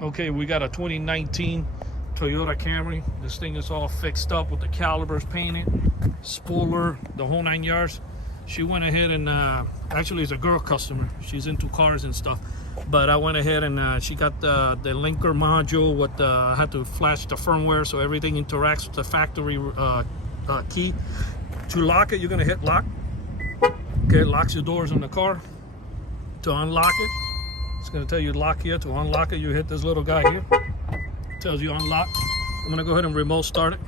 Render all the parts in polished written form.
Okay, we got a 2019 Toyota Camry. This thing is all fixed up with the calipers painted, spoiler, the whole 9 yards. She went ahead and actually it's a girl customer. She's into cars and stuff. But I went ahead and she got the linker module with the, I had to flash the firmware so everything interacts with the factory key. To lock it, you're gonna hit lock. Okay, it locks your doors on the car. To unlock it, it's gonna tell you lock here. To unlock it, you hit this little guy here. It tells you unlock. I'm gonna go ahead and remote start it.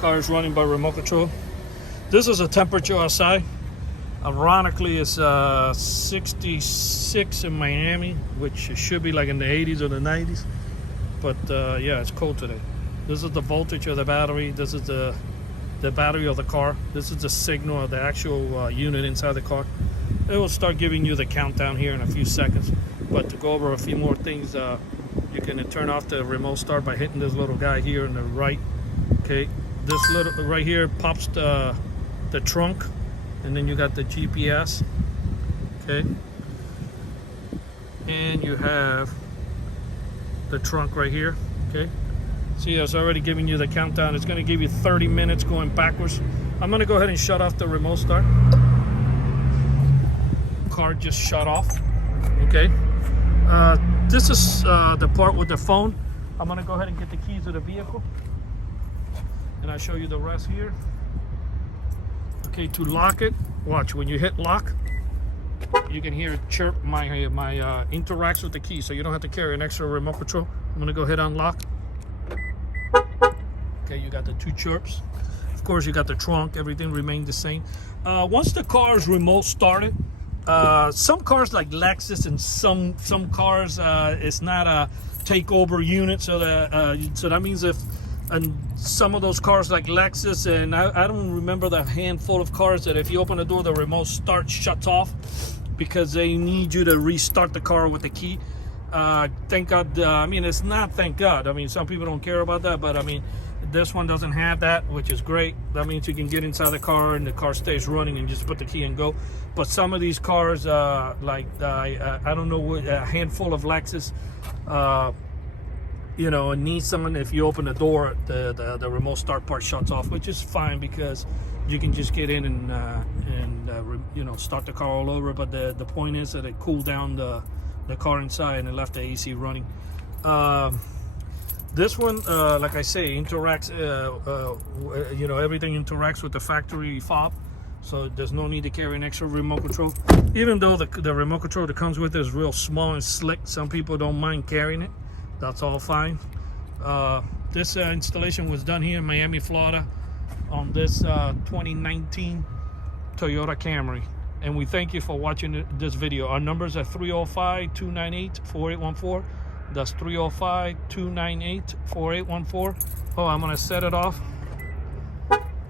Car is running by remote control. This is a temperature outside. Ironically, it's 66 in Miami, which it should be like in the 80s or the 90s. But yeah, it's cold today. This is the voltage of the battery. This is the battery of the car. This is the signal of the actual unit inside the car. It will start giving you the countdown here in a few seconds. But to go over a few more things, you can turn off the remote start by hitting this little guy here on the right. Okay, this little right here pops the trunk, and then you got the GPS. Okay, and you have the trunk right here. Okay, see, it's already giving you the countdown. It's going to give you 30 minutes going backwards. I'm going to go ahead and shut off the remote start. Car just shut off. Okay, this is the part with the phone. I'm going to go ahead and get the keys of the vehicle, and I'll show you the rest here. Okay, to lock it, watch, when you hit lock, you can hear it chirp. My interacts with the key, so you don't have to carry an extra remote control. I'm gonna go ahead and unlock. Okay, you got the two chirps. Of course, you got the trunk. Everything remained the same. Once the car is remote started, some cars like Lexus and some cars, it's not a takeover unit, so that means if. And some of those cars like Lexus, and I don't remember the handful of cars that if you open the door, the remote start shuts off because they need you to restart the car with the key. Thank God, I mean, it's not thank God. I mean, some people don't care about that, but I mean, this one doesn't have that, which is great. That means you can get inside the car and the car stays running and just put the key and go. But some of these cars, like I don't know, what, a handful of Lexus, you know, a Nissan, if you open the door, the remote start part shuts off, which is fine because you can just get in and you know, start the car all over. But the point is that it cooled down the car inside and it left the AC running. This one, like I say, interacts, you know, everything interacts with the factory fob, so there's no need to carry an extra remote control. Even though the remote control that comes with it is real small and slick, some people don't mind carrying it. That's all fine. This installation was done here in Miami, Florida on this 2019 Toyota Camry. And we thank you for watching this video. Our numbers are 305-298-4814. That's 305-298-4814. Oh, I'm gonna set it off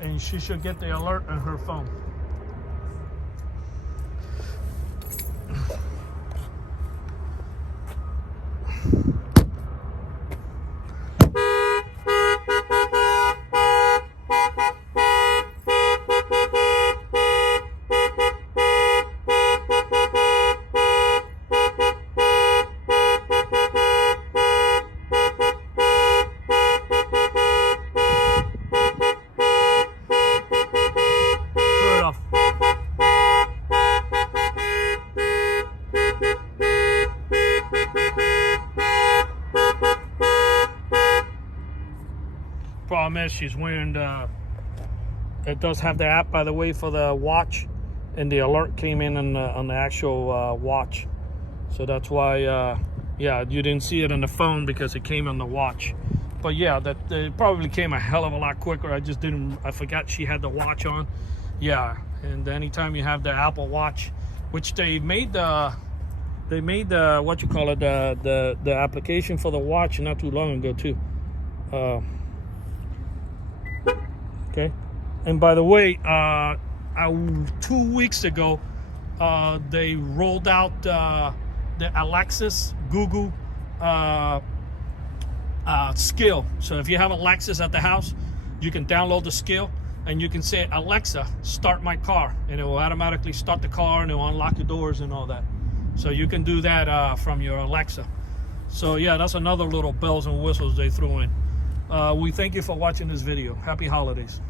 and she should get the alert on her phone. Problem is, she's wearing it does have the app, by the way, for the watch, and the alert came in on the actual watch, so that's why yeah, you didn't see it on the phone because it came on the watch. But yeah, that it probably came a hell of a lot quicker. I forgot she had the watch on. Yeah, and anytime you have the Apple Watch, which they made the They made the what you call it, the application for the watch not too long ago too. Okay, and by the way, 2 weeks ago, they rolled out the Alexis Google skill. So if you have Alexis at the house, you can download the skill and you can say, Alexa, start my car, and it will automatically start the car and it will unlock the doors and all that. So you can do that from your Alexa. So yeah, that's another little bells and whistles they threw in. We thank you for watching this video. Happy holidays.